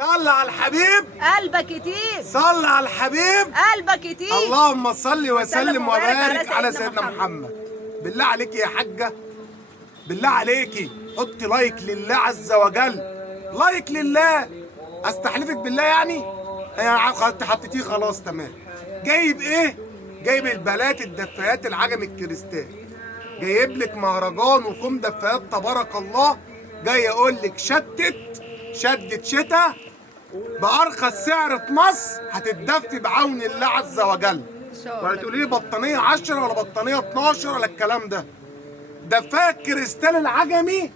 صل على الحبيب قلبك يطيب. صل على الحبيب قلبك يطيب. اللهم صل وسلم وبارك على سيدنا سيدنا محمد. بالله عليكي يا حاجة، بالله عليكي حطي لايك لله عز وجل، لايك لله. استحلفك بالله يعني حطيتيه خلاص تمام. جايب ايه؟ جايب البلات الدفايات العجم الكريستال، جايب لك مهرجان وكم دفايات تبارك الله. جاي اقول لك شدت شتاء بارخص سعر في مصر، هتتدفي بعون الله عز وجل. ولا تقولي لي بطانيه 10 ولا بطانيه 12 ولا الكلام ده. دفايه الكريستال العجمي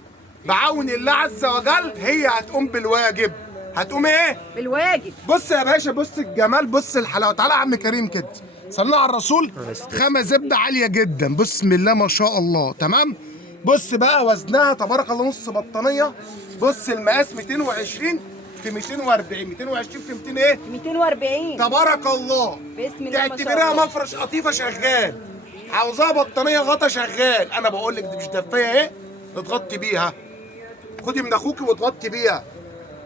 بعون الله عز وجل هي هتقوم بالواجب. هتقوم ايه؟ بالواجب. بص يا باشا، بص الجمال، بص الحلاوه. تعالى يا عم كريم كده، صلينا على الرسول. خامه زبده عاليه جدا، بسم الله ما شاء الله. تمام. بص بقى وزنها تبارك الله، نص بطانيه. بص المقاس 220 في 240، 220 في 200 ايه؟ 240 تبارك الله. بسم الله ما شاء تعتبريها الله. مفرش قطيفه شغال، عاوزاها بطانيه غطا شغال. انا بقول لك دي مش دفايه ايه تتغطي بيها، خدي من اخوكي وتغطي بيها.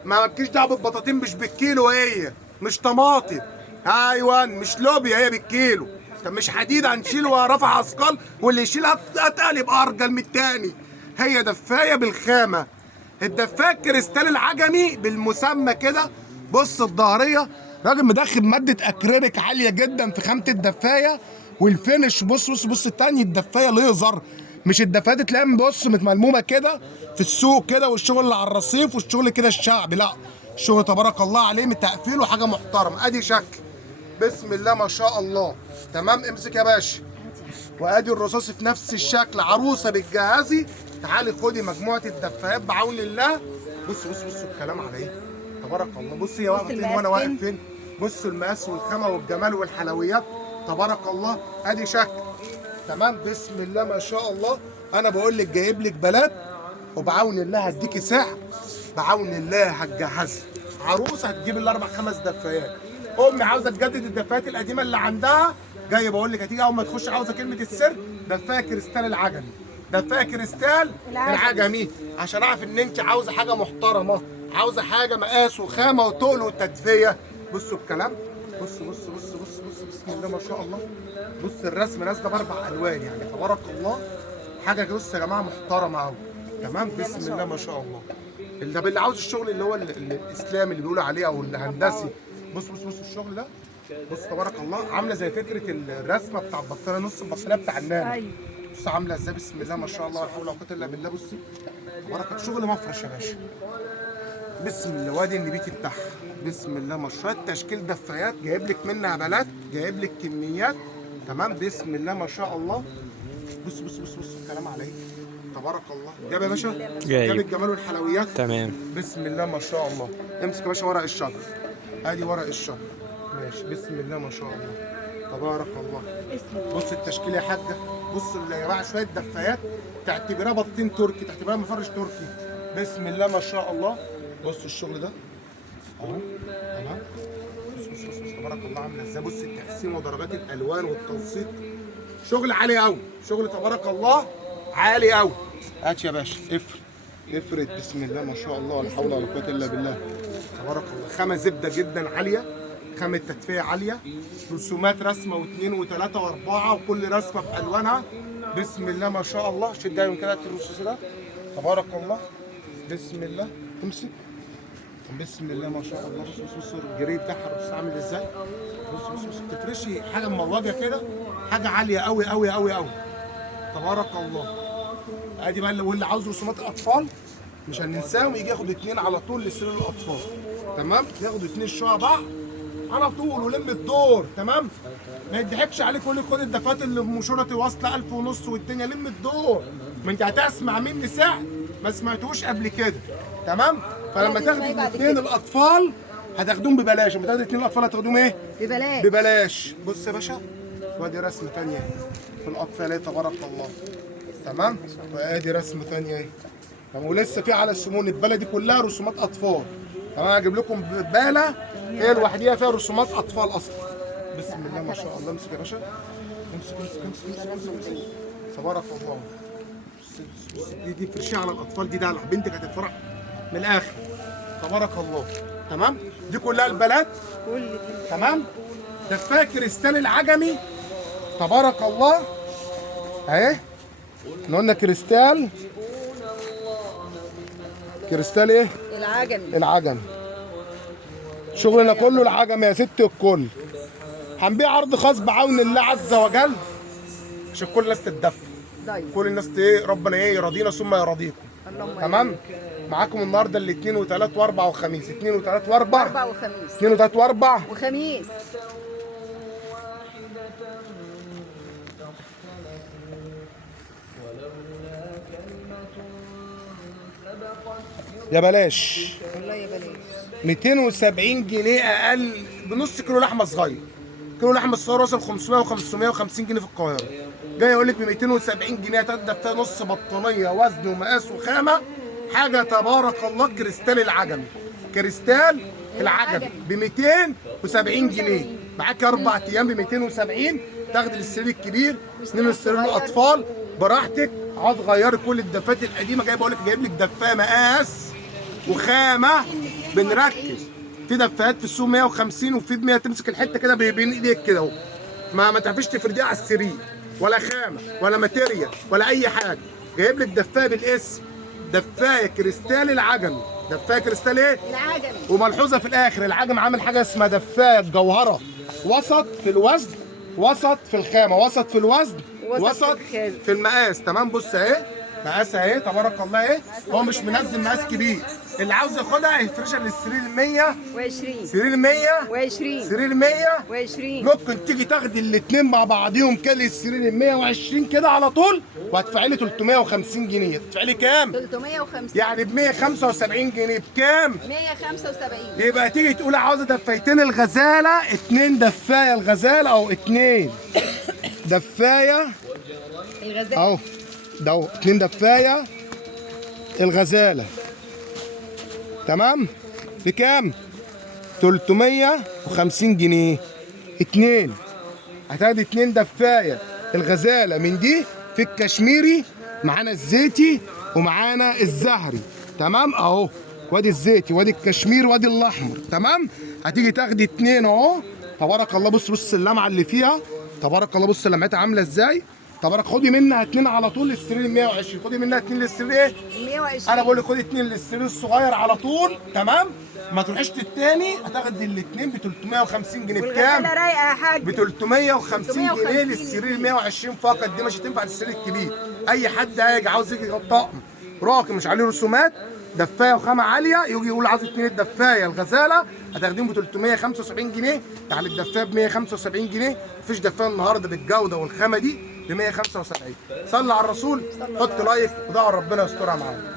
ما مالكيش دعوه بالبطاطين، مش بالكيلو، هي مش طماطم، ايوه مش لوبيا، هي بالكيلو. طب مش حديد هنشيله ورفع اثقال، واللي يشيلها اتقل يبقى ارجل من التاني. هي دفايه بالخامه، الدفايه الكريستال العجمي بالمسمى كده. بص الظهريه راجل مدخل ماده اكريليك عاليه جدا في خامه الدفايه. والفينش بص بص بص التاني، الدفايه ليزر، مش الدفايات تلاقيها بص متملمومه كده في السوق كده، والشغل اللي على الرصيف والشغل كده الشعبي. لا، الشغل تبارك الله عليه متقفيل وحاجه محترمه. ادي شكل بسم الله ما شاء الله. تمام. امسك يا باشا، وادي الرصاص في نفس الشكل. عروسه بتجهزي، تعالي خدي مجموعه الدفايات بعون الله. بص بص بص الكلام على ايه تبارك الله. بص هي واقفه فين وانا واقف فين. بص المقاس والخامه والجمال والحلويات تبارك الله. ادي شكل. تمام. بسم الله ما شاء الله. انا بقول لك جايب لك بلاد، وبعون الله هديكي سعر. بعون الله هتجهزي عروسه هتجيب الاربع خمس دفايات. امي عاوزه تجدد الدفايات القديمه اللي عندها، جاي بقول لك هتيجي اول ما تخش عاوزه كلمه السر دفايه كريستال العجمي، دفايه كريستال العجمي، عشان اعرف ان انت عاوزه حاجه محترمه، عاوزه حاجه مقاس وخامه وتقل وتدفيه. بصوا الكلام، بص بص بص بص بص بسم الله ما شاء الله. بص الرسم نازله باربع الوان يعني تبارك الله. حاجه بص يا جماعه محترمه قوي. تمام. بسم الله ما شاء الله. اللي عاوز الشغل اللي هو الاسلامي اللي بيقولوا عليه او الهندسي. بص بص بص الشغل ده، بص تبارك الله. عامله زي فكره الرسمه بتاع البطاريه، نص البطاريه بتاع النانو. ايوه بص عامله ازاي بسم الله ما شاء الله، ولا حول ولا قوه الا بالله. بصي تبارك شغل مفرش يا باشا. بسم الله. وادي النبيتي بتاعها بسم الله ما شاء الله. تشكيل دفايات جايب لك منها بلات، جايب لك كميات. تمام. بسم الله ما شاء الله. بص بص بص بص الكلام على ايه تبارك الله. جاب يا باشا، جاب الجمال والحلويات. تمام. بسم الله ما شاء الله. امسك يا باشا ورق الشجر، ادي ورق الشجر ماشي. بسم الله ما شاء الله تبارك الله. بص التشكيل يا حاجه، بص يا جماعه شويه دفايات تعتبرها بطين تركي، تعتبرها مفرش تركي. بسم الله ما شاء الله. بص الشغل ده اهو. تمام. بص بص بص بص تبارك الله عامله ازاي. بص التقسيم ودرجات الالوان والتنسيق، شغل عالي قوي، شغل تبارك الله عالي قوي. هات يا باشا افرد بسم الله ما شاء الله، ولا حول ولا قوه الا بالله تبارك الله. خامه زبده جدا عاليه، خامه تدفئه عاليه، رسومات رسمه واثنين وثلاثه واربعه، وكل رسمه بالوانها. بسم الله ما شاء الله. شد من كده الرصاص ده تبارك الله. بسم الله. امسك. بسم الله ما شاء الله. بص بص بص الجري بتاعها الرصاص عامل ازاي. بص بص بص بتفرشي حاجه مموجه كده، حاجه عاليه قوي قوي قوي قوي تبارك الله. ادي بقى واللي عاوز رسومات الاطفال مش هننساهم، يجي ياخد اتنين على طول لسرير الاطفال. تمام. ياخد اتنين شبع على طول ولم الدور. تمام. ما يضحكش عليك ويقول لك خد الدفات اللي بمشورتي واصله 1000 ونص والدنيا لم الدور. ما انت هتسمع مني سعر ما سمعتوش قبل كده. تمام. فلما تاخدي الاثنين الاطفال هتاخدوهم ببلاش، لما تاخدي الاثنين الاطفال هتاخدوهم ايه؟ ببلاش. ببلاش. بص يا باشا، وادي رسمه ثانيه في الاطفال ايه تبارك الله. تمام. وادي رسمه ثانيه ايه. ولسه في على السمون البلدي كلها رسومات اطفال. انا هجيب لكم باله هي لوحديها فيها رسومات اطفال اصلا. بسم الله ما شاء الله. امسك يا باشا، امسك امسك امسك امسك امسك امسك تبارك الله. دي فرشيه على الاطفال، دي دلع بنتك هتفرح من الاخر تبارك الله. تمام؟ دي كلها البلات. كل دي تمام؟ دفايه كريستال العجمي تبارك الله اهي. احنا قلنا كريستال ايه؟ العجمي. العجمي. شغلنا كله العجمي يا ست الكل. هنبيع عرض خاص بعون الله عز وجل عشان كل الناس تتدفى. طيب كل الناس ايه ربنا ايه يرضينا ثم يرضيكم. اللهم تمام؟ معاكم النهارده الاثنين وثلاث واربع وخميس، اثنين وثلاث واربع، اربع وخميس اثنين وثلاث واربع وخميس. يا بلاش والله يا بلاش. 270 جنيه اقل بنص كيلو لحمه صغير. كيلو لحمه صغير وصل 500 و550 جنيه في القاهره. جاي اقول لك ب 270 جنيه هتقدر فيها نص بطانيه وزن ومقاس وخامه. حاجه تبارك الله. كريستال العجمي. كريستال العجمي ب 270 جنيه. معاك 4 ايام ب 270. تاخدي للسرير الكبير، 2 للسرير الاطفال براحتك. هتغيري كل الدفات القديمه. جاي بقول لك جايب لك دفايه مقاس وخامه. بنركز في دفايات في السوق 150 وفي ب 100 تمسك الحته كده بين ايديك كده اهو. ما تعرفيش تفرديها على السرير ولا خامه ولا ماتيريال ولا اي حاجه. جايب لك دفايه بالاسم. دفايه كريستال العجمي. دفايه كريستال ايه؟ العجمي. وملحوظه في الاخر العجم عامل حاجه اسمها دفايه جوهره. وسط في الوزن، وسط في الخامه، وسط في الوزن، وسط في المقاس. تمام؟ بص اهي مقاسها اهي تبارك الله اهي. هو مش منزل مقاس كبير. اللي عاوز ياخدها يفرشها للسرير 120. 20 سرير 120. 20 سرير 120. 20. ممكن تيجي تاخدي الاثنين مع بعضيهم كده السرير 120 كده على طول وهتدفعي لي 350 جنيه. تدفعي لي كام؟ 350. يعني ب 175 جنيه. بكام؟ 175. يبقى تيجي تقول عاوزه دفايتين الغزاله، 2 دفايه الغزاله او 2 دفايه الغزال اهو. ده اهو 2 دفايه الغزاله. تمام؟ بكام؟ 350 جنيه. 2 هتاخدي 2 دفايه الغزاله من دي في الكشميري. معانا الزيتي ومعانا الزهري. تمام؟ اهو وادي الزيتي وادي الكشمير وادي الاحمر. تمام؟ هتيجي تاخدي 2 اهو. تبارك الله. بص اللمعه اللي فيها تبارك الله. بص لمعتها عامله ازاي. تبارك. خدي منها 2 على طول للسرير 120. خدي منها 2 للسرير ايه؟ 120. انا بقول لك خدي 2 للسرير الصغير على طول. تمام؟ ما تروحيش للتاني. هتاخدي الاثنين ب 350 جنيه. بكام؟ والغزاله رايقه يا حاج. ب 350 جنيه 350 للسرير 120 فقط. دي مش هتنفع للسرير الكبير. اي حد هيجي عاوز يجي طقم راقي مش عليه رسومات دفايه وخامه عاليه يجي يقول عاوز 2 الدفايه الغزاله هتاخديهم ب 375 جنيه. يعني الدفايه ب 175 جنيه. مفيش دفايه النهارده بالجوده والخامه دي ب 175. صلي على الرسول. حط لايك ودعوا ربنا يسترها معانا.